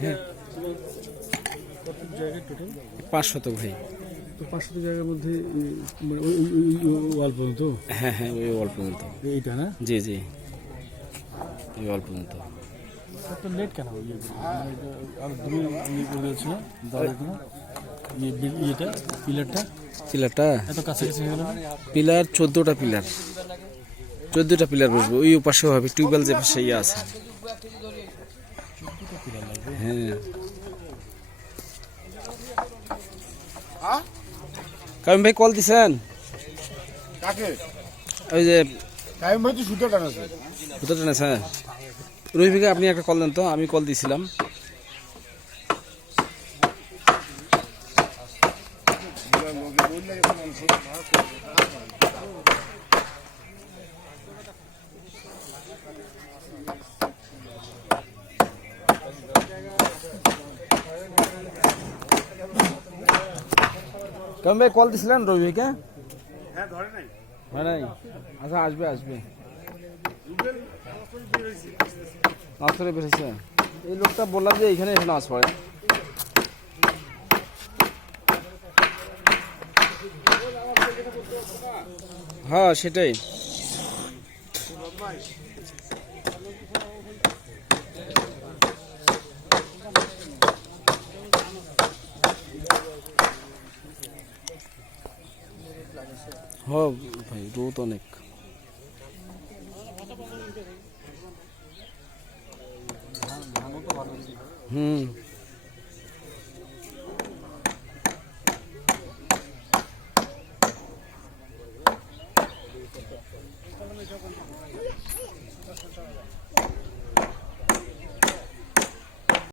হ্যাঁ, কত জায়গা টোটাল? 500 ভাই। তো 500 জায়গার মধ্যে মানে ওই ওয়াল পর্যন্ত? হ্যাঁ হ্যাঁ, ওই ওয়াল পর্যন্ত। এইটা না? জি জি, ওই ওয়াল পর্যন্ত। এত লেট কেন? আর দূরে ইয়ে করে দিয়েছে না দাঁড়িয়ে না, ইয়েটা পিলারটা পিলারটা এত কাছাকাছি হয়ে গেল না? পিলার 14টা পিলার, 14টা পিলার বসবে। ওই পাশেও হবে, টিউবওয়েল যে পাশে ইয়ে আছে। হ্যাঁ, কামিম ভাই কল দিছেন? কাকে? ওই যে টাইম হয়তো সুতো টানাছে। কোথা টেনেছে? রহিমকে আপনি একটা কল দেন তো, আমি কল দিছিলাম। কামিম ভাই কল দিছিলেন রহিমকে? হ্যাঁ, ধরে নাই। হয় নাই? আচ্ছা, আসবে আসবে। নাচ করে বেরিয়েছে। এই লোকটা বললাম যে এইখানে এসে নাচ পড়ে। হ্যাঁ সেটাই। হ্যাঁ ভাই, রোদ অনেক। হুম।